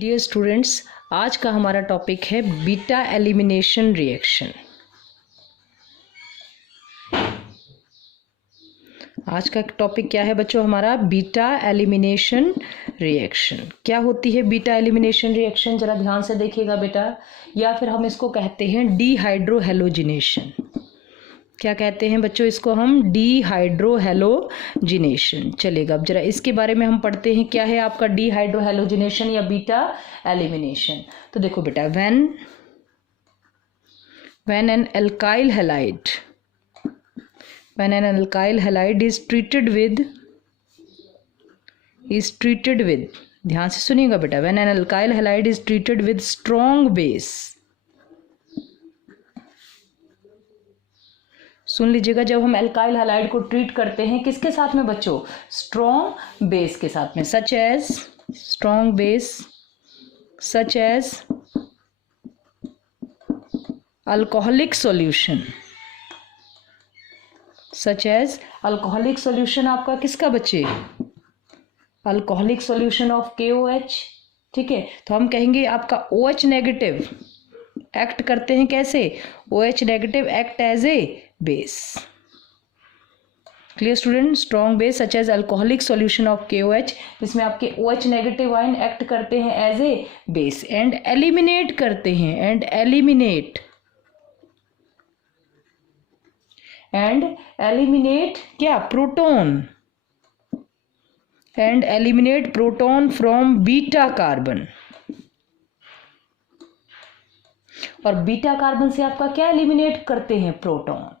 Dear students, आज का हमारा टॉपिक है बीटा एलिमिनेशन रिएक्शन। आज का टॉपिक क्या है बच्चों? हमारा बीटा एलिमिनेशन रिएक्शन। क्या होती है बीटा एलिमिनेशन रिएक्शन? जरा ध्यान से देखिएगा बेटा। या फिर हम इसको कहते हैं डीहाइड्रोहेलोजिनेशन। क्या कहते हैं बच्चों इसको? हम डीहाइड्रोहेलोजिनेशन। चलेगा, अब जरा इसके बारे में हम पढ़ते हैं। क्या है आपका डीहाइड्रोहेलोजिनेशन या बीटा एलिमिनेशन? तो देखो बेटा, when an alkyl halide is treated with, ध्यान से सुनिएगा बेटा, when an alkyl halide is treated with strong base, सुन लीजिएगा, जब हम एल्काइल हैलाइड को ट्रीट करते हैं किसके साथ में बच्चों? स्ट्रॉन्ग बेस के साथ में, सच एज अल्कोहलिक सॉल्यूशन। आपका किसका बच्चे? Alcoholic solution of KOH। ठीक है, तो हम कहेंगे आपका OH नेगेटिव एक्ट करते हैं कैसे? OH negative act as a base. Clear student? Strong base such as alcoholic solution of KOH, जिसमें आपके OH नेगेटिव आयन एक्ट करते हैं as a base and eliminate करते हैं क्या? Proton and eliminate proton from beta carbon. और beta carbon से आपका क्या एलिमिनेट करते हैं? प्रोटॉन।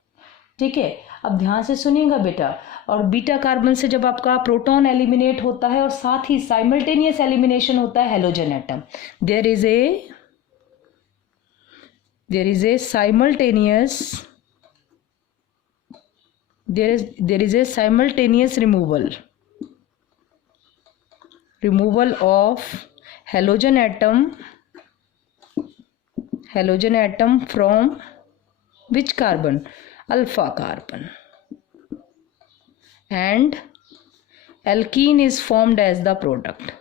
ठीक है, अब ध्यान से सुनिएगा बेटा। और बीटा कार्बन से जब आपका प्रोटॉन एलिमिनेट होता है और साथ ही साइमल्टेनियस एलिमिनेशन होता है halogen atom, there is a simultaneous removal of halogen atom from which carbon? Alpha carbon, and alkene is formed as the product.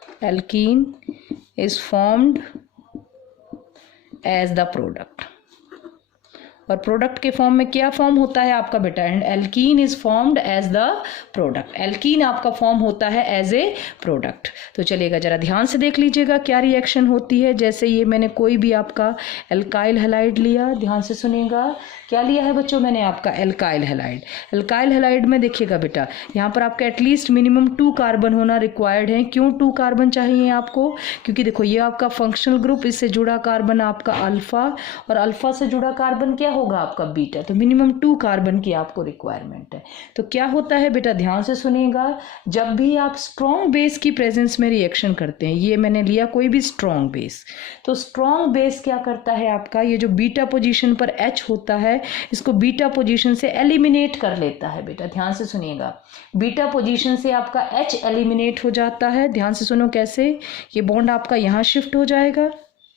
और प्रोडक्ट के फॉर्म में क्या फॉर्म होता है आपका बेटा? And alkene is formed as the product. Alkene आपका form होता है एज ए प्रोडक्ट। तो चलिएगा, जरा ध्यान से देख लीजिएगा क्या रिएक्शन होती है। जैसे ये मैंने कोई भी आपका एल्काइल हैलाइड लिया, ध्यान से सुनिएगा। क्या लिया है बच्चों मैंने? आपका एल्काइल हैलाइड में देखिएगा बेटा, यहाँ पर आपका एटलीस्ट मिनिमम 2 कार्बन होना रिक्वायर्ड है। क्यों 2 कार्बन चाहिए आपको? क्योंकि देखो ये आपका फंक्शनल ग्रुप, इससे जुड़ा कार्बन आपका अल्फा और अल्फा से जुड़ा कार्बन क्या होगा? आपका बीटा। तो मिनिमम 2 कार्बन की आपको रिक्वायरमेंट है। तो क्या होता है बेटा, ध्यान से सुनिएगा, जब भी आप स्ट्रॉन्ग बेस की प्रेजेंस में रिएक्शन करते हैं, ये मैंने लिया कोई भी स्ट्रॉन्ग बेस, तो स्ट्रॉन्ग बेस क्या करता है आपका? ये जो बीटा पोजीशन पर H होता है, इसको बीटा पोजीशन से एलिमिनेट कर लेता है बेटा। ध्यान से सुनिएगा, बीटा पोजीशन से आपका H एलिमिनेट हो जाता है। ध्यान से सुनो कैसे? ये बॉन्ड आपका यहाँ शिफ्ट हो जाएगा।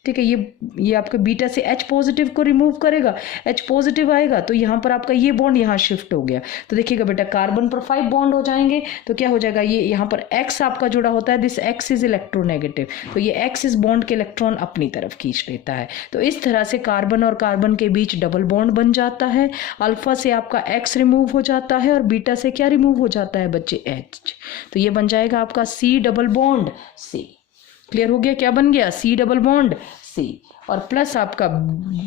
ठीक है, ये आपका बीटा से H पॉजिटिव को रिमूव करेगा, H पॉजिटिव आएगा, तो यहाँ पर आपका ये बॉन्ड यहाँ शिफ्ट हो गया। तो देखिएगा बेटा, कार्बन पर 5 बॉन्ड हो जाएंगे। तो क्या हो जाएगा? ये यहाँ पर X आपका जुड़ा होता है, दिस X इज इलेक्ट्रोनेगेटिव, तो ये X इस बॉन्ड के इलेक्ट्रॉन अपनी तरफ खींच लेता है। तो इस तरह से कार्बन और कार्बन के बीच डबल बॉन्ड बन जाता है। अल्फा से आपका X रिमूव हो जाता है और बीटा से क्या रिमूव हो जाता है बच्चे? H। तो ये बन जाएगा आपका C double bond C। Clear हो गया? क्या बन गया? C double bond C। और प्लस आपका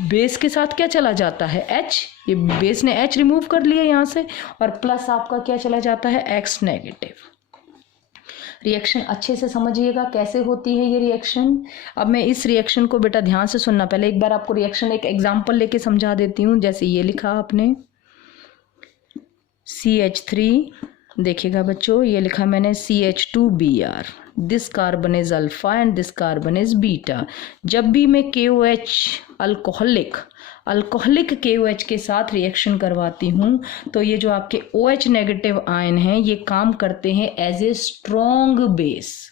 बेस के साथ क्या चला जाता है? H। ये बेस ने H रिमूव कर लिया यहाँ से, और प्लस आपका क्या चला जाता है? X negative. रिएक्शन अच्छे से समझिएगा कैसे होती है ये रिएक्शन। अब मैं इस रिएक्शन को बेटा ध्यान से सुनना, पहले एक बार आपको रिएक्शन एक एग्जांपल लेके समझा देती हूँ। जैसे ये लिखा आपने CH3, देखिएगा बच्चों, ये लिखा मैंने CH2Br, this carbon is alpha and this carbon is beta. जब भी मैं KOH अल्कोहलिक KOH के साथ रिएक्शन करवाती हूँ, तो ये जो आपके OH नेगेटिव आयन हैं ये काम करते हैं as a strong base.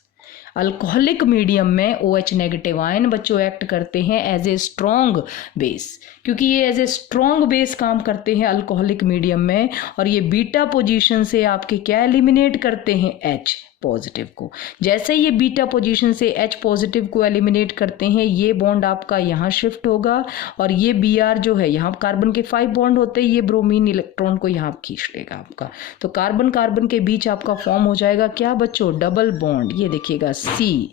Alcoholic medium में OH नेगेटिव आयन बच्चों एक्ट करते हैं एज ए स्ट्रॉन्ग बेस, क्योंकि ये एज ए स्ट्रॉन्ग बेस काम करते हैं अल्कोहलिक मीडियम में। और ये बीटा पोजीशन से आपके क्या एलिमिनेट करते हैं? H। पॉजिटिव को। जैसे ये बीटा पोजीशन से H पॉजिटिव को एलिमिनेट करते हैं, ये बॉन्ड आपका यहाँ शिफ्ट होगा और ये Br जो है, यहाँ कार्बन के 5 बॉन्ड होते हैं, ये ब्रोमीन इलेक्ट्रॉन को यहाँ खींच लेगा आपका। तो कार्बन कार्बन के बीच आपका फॉर्म हो जाएगा क्या बच्चों, डबल बॉन्ड। ये देखिएगा C,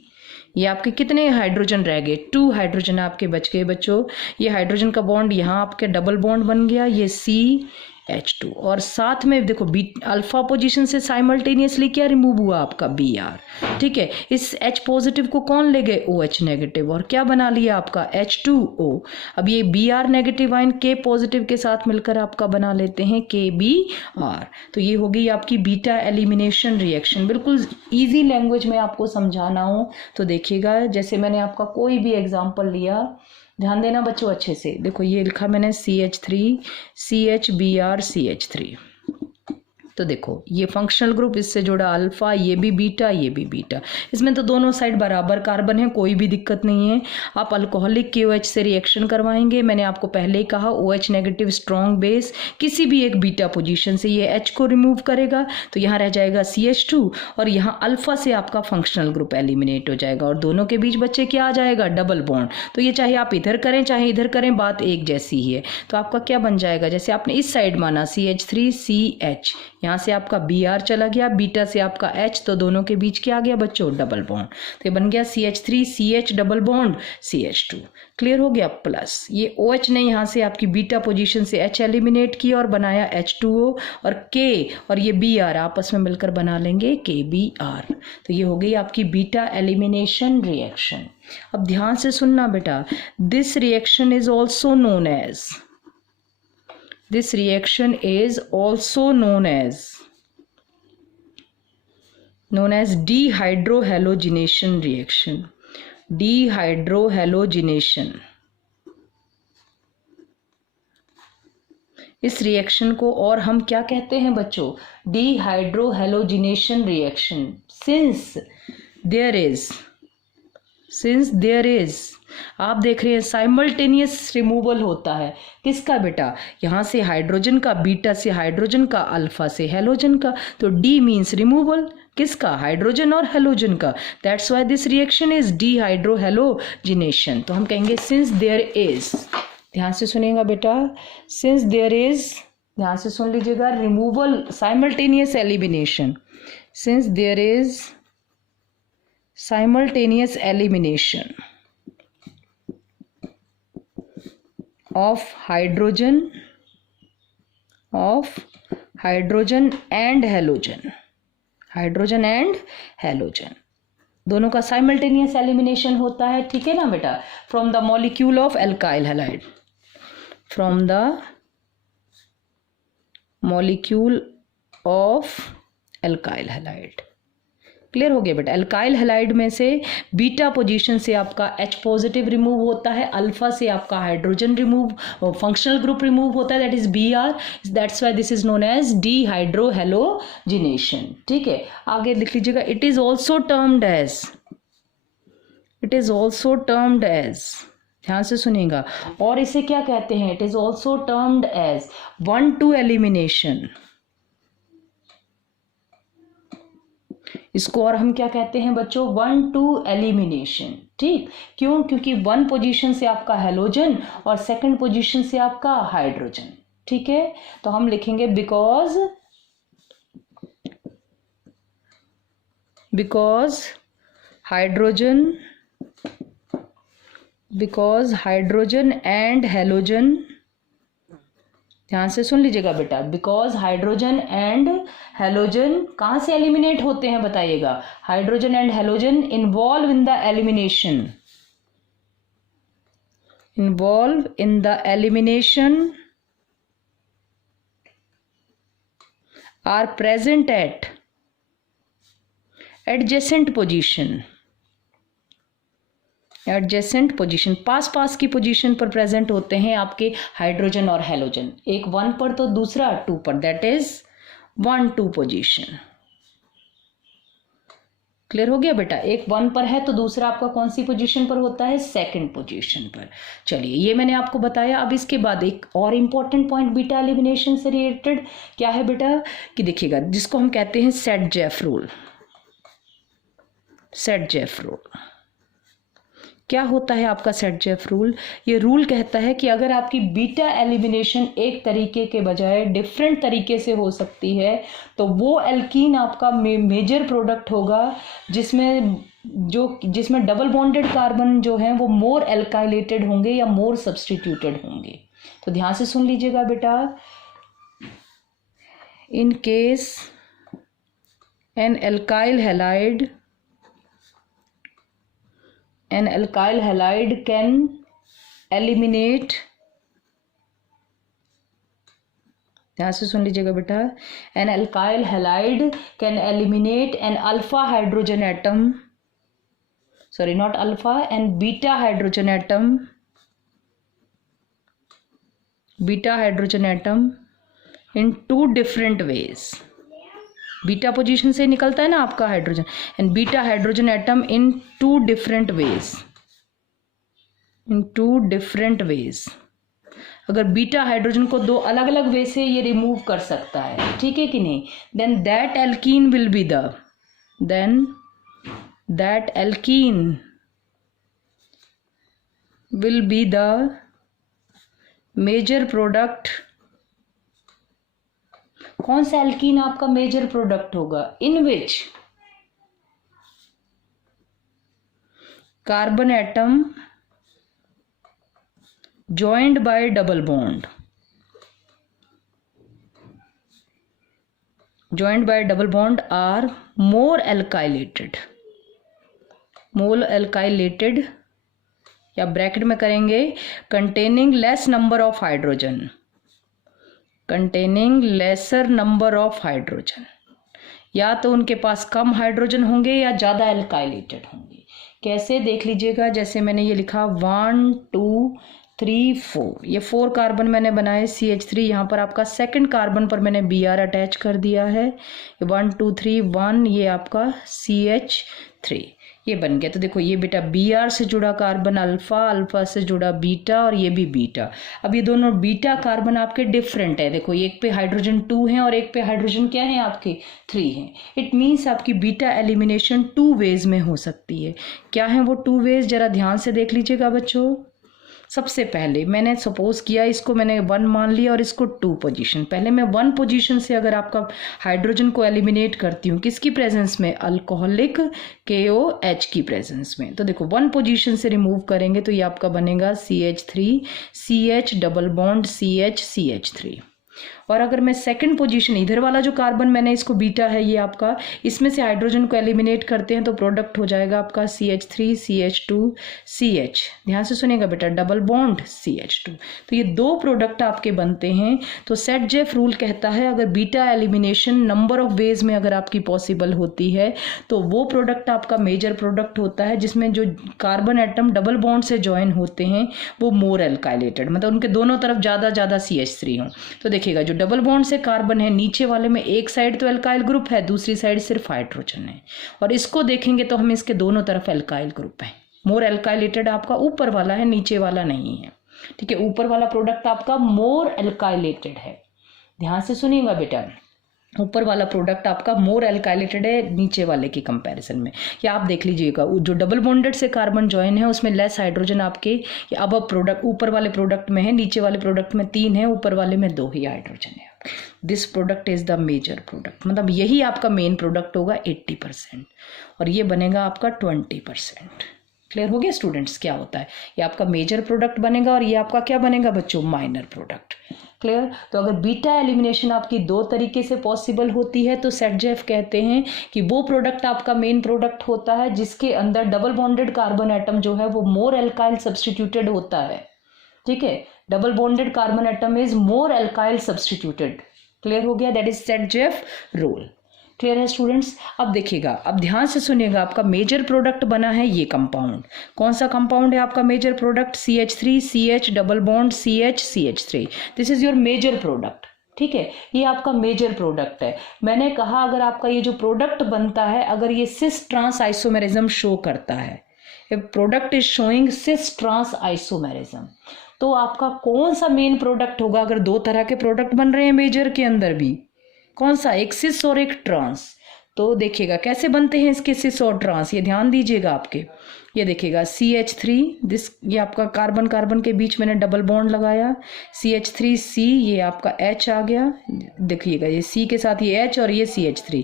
ये आपके कितने हाइड्रोजन रह गए, 2 हाइड्रोजन आपके बच गए बच्चों। ये हाइड्रोजन का बॉन्ड यहाँ आपके डबल बॉन्ड बन गया, ये CH2, और साथ में देखो अल्फा पोजीशन से साइमल्टेनियसली क्या रिमूव हुआ आपका Br, ठीक है। इस H पॉजिटिव को कौन ले गए, OH नेगेटिव, और क्या बना लिया आपका H2O। अब ये Br negative ion K positive के साथ मिलकर आपका बना लेते हैं KBr। तो ये हो गई आपकी बीटा एलिमिनेशन रिएक्शन। बिल्कुल ईजी लैंग्वेज में आपको समझाना हो तो देखिएगा, जैसे मैंने आपका कोई भी एग्जाम्पल लिया, ध्यान देना बच्चों अच्छे से। देखो ये लिखा मैंने CH3 CHBr CH3, तो देखो ये फंक्शनल ग्रुप, इससे जुड़ा अल्फा, ये भी बीटा, ये भी बीटा। इसमें तो दोनों साइड बराबर कार्बन है, कोई भी दिक्कत नहीं है। आप अल्कोहलिक KOH से रिएक्शन करवाएंगे, मैंने आपको पहले ही कहा OH नेगेटिव स्ट्रॉन्ग बेस किसी भी एक बीटा पोजीशन से ये H को रिमूव करेगा, तो यहाँ रह जाएगा CH2 और यहाँ अल्फा से आपका फंक्शनल ग्रुप एलिमिनेट हो जाएगा और दोनों के बीच बच्चे क्या आ जाएगा, डबल बॉन्ड। तो ये चाहे आप इधर करें चाहे इधर करें, बात एक जैसी ही है। तो आपका क्या बन जाएगा, जैसे आपने इस साइड माना CH3 CH, यहाँ से आपका Br चला गया, बीटा से आपका H, तो दोनों के बीच क्या आ गया बच्चों, डबल बॉन्ड। तो ये बन गया CH3 CH double bond CH2। Clear हो गया। प्लस ये OH ने यहाँ से आपकी बीटा पोजीशन से H एलिमिनेट किया और बनाया H2O, और K और ये Br आपस में मिलकर बना लेंगे KBr। तो ये हो गई आपकी बीटा एलिमिनेशन रिएक्शन। अब ध्यान से सुनना बेटा, this reaction is also known as, this reaction is also known as dehydrohalogenation reaction, dehydrohalogenation। इस रिएक्शन को और हम क्या कहते हैं बच्चों, dehydrohalogenation reaction। since there is आप देख रहे हैं साइमल्टेनियस रिमूवल होता है किसका बेटा, यहाँ से हाइड्रोजन का, बीटा से हाइड्रोजन का, अल्फा से हेलोजन का। तो डी मीन्स रिमूवल किसका, हाइड्रोजन और हेलोजन का। That's why this reaction is dehydrohalogenation. तो हम कहेंगे सिंस देयर इज, ध्यान से सुनिएगा बेटा, सिंस देयर इज, ध्यान से सुन लीजिएगा, removal simultaneous elimination, since there is simultaneous elimination of hydrogen and halogen, दोनों का साइमल्टेनियस एलिमिनेशन होता है, ठीक है ना बेटा। From the molecule of alkyl halide, from the molecule of alkyl halide. Clear हो गया बेटा। एल्काइल हैलाइड में से बीटा पोजीशन से आपका H पॉजिटिव रिमूव होता है, अल्फा से आपका hydrogen remove, functional group remove होता है, that is Br। That's why this is known as dehydrohalogenation. ठीक है, आगे लिख लीजिएगा, it is also termed as, ध्यान से सुनिएगा, और इसे क्या कहते हैं, it is also termed as 1-2 elimination. इसको और हम क्या कहते हैं बच्चों, 1-2 एलिमिनेशन। ठीक, क्यों, क्योंकि 1 पोजीशन से आपका हेलोजन और 2nd पोजीशन से आपका हाइड्रोजन। ठीक है, तो हम लिखेंगे बिकॉज हाइड्रोजन एंड हेलोजन, ध्यान से सुन लीजिएगा बेटा, बिकॉज हाइड्रोजन एंड हेलोजन कहाँ से एलिमिनेट होते हैं बताइएगा, hydrogen and halogen involve in the elimination are present at adjacent position, पास की पोजीशन पर प्रेजेंट होते हैं आपके हाइड्रोजन और हेलोजन, एक 1 पर तो दूसरा 2 पर, दैट इज 1-2 पोजीशन। क्लियर हो गया बेटा, एक 1 पर है तो दूसरा आपका कौन सी पोजीशन पर होता है, 2nd पोजीशन पर। चलिए, ये मैंने आपको बताया। अब इसके बाद एक और इंपॉर्टेंट पॉइंट बीटा एलिमिनेशन से रिलेटेड क्या है बेटा, कि देखिएगा, जिसको हम कहते हैं set Jeff rule. Set-Jeff rule. क्या होता है आपका सेट-जेफ रूल? ये रूल कहता है कि अगर आपकी बीटा एलिमिनेशन एक तरीके के बजाय डिफरेंट तरीके से हो सकती है तो वो एल्कीन आपका मेजर प्रोडक्ट होगा जिसमें डबल बॉन्डेड कार्बन जो हैं वो मोर एल्काइलेटेड होंगे या मोर सब्स्टिट्यूटेड होंगे। तो ध्यान से सुन लीजिएगा बेटा, in case an alkyl halide can eliminate, ध्यान से सुन लीजिएगा बेटा, an alkyl halide can eliminate an alpha hydrogen atom, sorry not alpha, and beta hydrogen atom in two different ways। Beta position से निकलता है ना आपका hydrogen, and beta hydrogen atom in two different ways. अगर beta hydrogen को दो अलग अलग वे से ये रिमूव कर सकता है, ठीक है कि नहीं, then that alkene will be the major product. कौन सा एल्कीन आपका मेजर प्रोडक्ट होगा? In which carbon atom joined by double bond are more alkylated या ब्रैकेट में करेंगे containing lesser number of hydrogen, या तो उनके पास कम हाइड्रोजन होंगे या ज़्यादा एल्काइलेटेड होंगे। कैसे देख लीजिएगा, जैसे मैंने ये लिखा 1 2 3 4, ये 4 कार्बन मैंने बनाए CH3, यहाँ पर आपका सेकंड कार्बन पर मैंने Br अटैच कर दिया है, 1 2 3 1, ये आपका CH3 ये बन गया। तो देखो ये बेटा Br से जुड़ा कार्बन अल्फा से जुड़ा बीटा, और ये भी बीटा। अब ये दोनों बीटा कार्बन आपके डिफरेंट है, देखो एक पे हाइड्रोजन 2 है और एक पे हाइड्रोजन क्या है आपके 3 हैं। इट मीन्स आपकी बीटा एलिमिनेशन 2 वेज में हो सकती है। क्या है वो 2 वेज, जरा ध्यान से देख लीजिएगा बच्चों। सबसे पहले मैंने सपोज किया, इसको मैंने 1 मान लिया और इसको 2 पोजीशन। पहले मैं 1 पोजीशन से अगर आपका हाइड्रोजन को एलिमिनेट करती हूँ, किसकी प्रेजेंस में? अल्कोहलिक KOH की प्रेजेंस में। तो देखो 1 पोजीशन से रिमूव करेंगे तो ये आपका बनेगा CH3 CH double bond CH3। और अगर मैं सेकंड पोजीशन, इधर वाला जो कार्बन मैंने इसको बीटा है ये आपका, इसमें से हाइड्रोजन को एलिमिनेट करते हैं तो प्रोडक्ट हो जाएगा आपका CH3 CH2 CH, ध्यान से सुनिएगा बेटा, डबल बॉन्ड CH2। तो ये 2 प्रोडक्ट आपके बनते हैं। तो सेट-जेफ रूल कहता है अगर beta elimination number of ways में अगर आपकी पॉसिबल होती है तो वो प्रोडक्ट आपका मेजर प्रोडक्ट होता है जिसमें जो कार्बन एटम डबल बॉन्ड से ज्वाइन होते हैं वो मोर एल्काइलेटेड, मतलब उनके दोनों तरफ ज़्यादा CH3 हों। तो देखिएगा जो डबल बॉन्ड से कार्बन है नीचे वाले में एक साइड तो एल्काइल ग्रुप है, दूसरी साइड सिर्फ हाइड्रोजन है, और इसको देखेंगे तो हम इसके दोनों तरफ एल्काइल ग्रुप है। मोर एल्काइलेटेड आपका ऊपर वाला है, नीचे वाला नहीं है, ठीक है। ऊपर वाला प्रोडक्ट आपका मोर एल्काइलेटेड है, ध्यान से सुनिएगा बेटा, ऊपर वाला प्रोडक्ट आपका मोर एल्काइलेटेड है नीचे वाले की कंपैरिजन में। या आप देख लीजिएगा जो डबल बॉन्डेड से कार्बन ज्वाइन है उसमें लेस हाइड्रोजन आपके अब प्रोडक्ट ऊपर वाले प्रोडक्ट में है, नीचे वाले प्रोडक्ट में 3 है, ऊपर वाले में 2 ही हाइड्रोजन है। This product is the major product, मतलब यही आपका मेन प्रोडक्ट होगा 80%, और ये बनेगा आपका 20%। क्लियर हो गया स्टूडेंट्स क्या होता है? ये आपका मेजर प्रोडक्ट बनेगा और ये आपका क्या बनेगा बच्चों? Minor product. क्लियर? तो अगर बीटा एलिमिनेशन आपकी 2 तरीके से पॉसिबल होती है तो सेट-जेफ कहते हैं कि वो प्रोडक्ट आपका मेन प्रोडक्ट होता है जिसके अंदर डबल बॉन्डेड कार्बन एटम जो है वो मोर एल्काइल सब्स्टिट्यूटेड होता है, ठीक है। Double bonded carbon atom is more alkyl substituted. Clear हो गया? That is set-Jeff rule. Clear है स्टूडेंट्स? अब देखिएगा, अब ध्यान से सुनिएगा, आपका मेजर प्रोडक्ट बना है ये कंपाउंड। कौन सा कंपाउंड है आपका major product? CH3 CH double bond CH3। This is your major product, ठीक है। ये आपका मेजर प्रोडक्ट है। मैंने कहा अगर आपका ये जो प्रोडक्ट बनता है अगर ये सिस ट्रांस आइसोमेरिज्म शो करता है, product is showing cis trans isomerism, तो आपका कौन सा मेन प्रोडक्ट होगा? अगर 2 तरह के प्रोडक्ट बन रहे हैं मेजर के अंदर भी, कौन सा? एक सिस और एक ट्रांस, तो देखिएगा कैसे बनते हैं इसके सिस और ट्रांस, ये ध्यान दीजिएगा आपके। ये देखिएगा CH3, ये आपका कार्बन कार्बन के बीच मैंने डबल बॉन्ड लगाया, CH3C, ये आपका H आ गया। देखिएगा ये C के साथ ये H और ये CH3,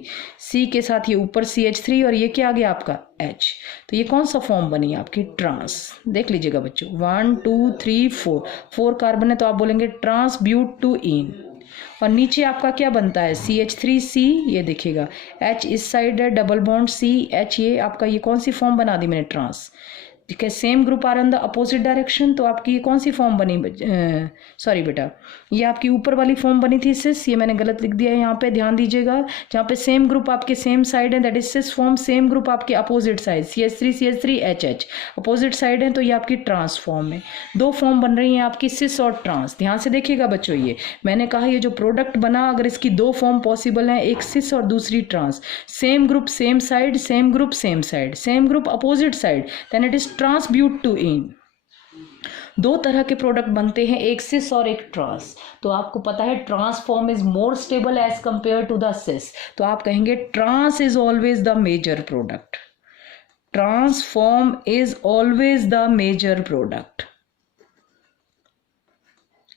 C के साथ ये ऊपर CH3 और ये क्या आ गया आपका H। तो ये कौन सा फॉर्म बनी आपकी? ट्रांस। देख लीजिएगा बच्चों, 1 2 3 4 कार्बन है तो आप बोलेंगे ट्रांसब्यूटुईन। और नीचे आपका क्या बनता है? CH3C, ये देखिएगा H इस साइड है, डबल बॉन्ड CH, ये आपका ये कौन सी फॉर्म बना दी मैंने? ट्रांस। ठीक है, same group are in the opposite direction, तो आपकी ये कौन सी फॉर्म बनी? सॉरी बेटा, ये आपकी ऊपर वाली फॉर्म बनी थी सिस, ये मैंने गलत लिख दिया है यहाँ पे, ध्यान दीजिएगा। जहाँ पे सेम ग्रुप आपके सेम साइड है that is cis form, same group आपके opposite side CH3 HH opposite side है, तो ये आपकी ट्रांस फॉर्म है। दो फॉर्म बन रही हैं आपकी सिस और ट्रांस। ध्यान से देखिएगा बच्चों, ये मैंने कहा ये जो प्रोडक्ट बना, अगर इसकी दो फॉर्म पॉसिबल हैं, एक सिस और दूसरी trans, same group same side, same group same side, same group opposite side, then it is transbutene. दो तरह के प्रोडक्ट बनते हैं, एक सिस और एक ट्रांस। तो आपको पता है trans form is more stable as compared to the cis, तो आप कहेंगे trans is always the major product. Trans form is always the major product.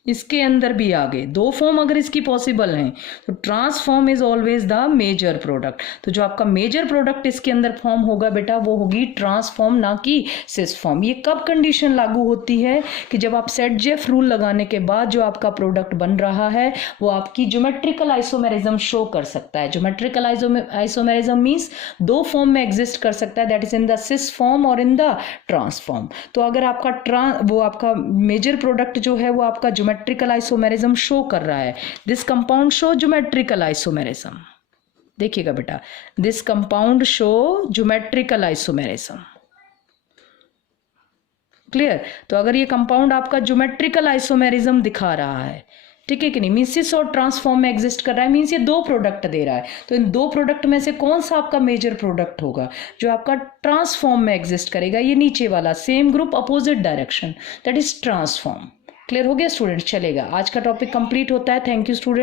इसके अंदर भी आगे दो फॉर्म अगर इसकी पॉसिबल हैं तो trans form is always the major product. तो जो आपका मेजर प्रोडक्ट इसके अंदर फॉर्म होगा बेटा, वो होगी ट्रांस फॉर्म, ना कि सिस फॉर्म। ये कब कंडीशन लागू होती है? कि जब आप सेट-जेफ रूल लगाने के बाद जो आपका प्रोडक्ट बन रहा है वो आपकी ज्योमेट्रिकल आइसोमेरिज्म शो कर सकता है। ज्योमेट्रिकल आइसोमेरिज्म मीन्स दो फॉर्म में एग्जिस्ट कर सकता है, that is in the cis form और इन द ट्रांस फॉर्म। तो अगर आपका वो आपका मेजर प्रोडक्ट जो है वो आपका ज्योमेट्रिकल आइसोमेरिज्म शो कर रहा है, this compound show geometrical isomerism. देखिएगा बेटा, this compound show geometrical isomerism. Clear? तो अगर ये कंपाउंड आपका ज्योमेट्रिकल आइसोमेरिज्म दिखा रहा है, ठीक है कि नहीं, मीन्स सिस और ट्रांसफॉर्म में एग्जिस्ट कर रहा है, मीन्स ये दो प्रोडक्ट दे रहा है। तो इन दो प्रोडक्ट में से कौन सा आपका मेजर प्रोडक्ट होगा? जो आपका ट्रांसफॉर्म में एग्जिस्ट करेगा, ये नीचे वाला, same group opposite direction, that is transform. Clear हो गया स्टूडेंट? चलेगा, आज का टॉपिक कंप्लीट होता है। Thank you student.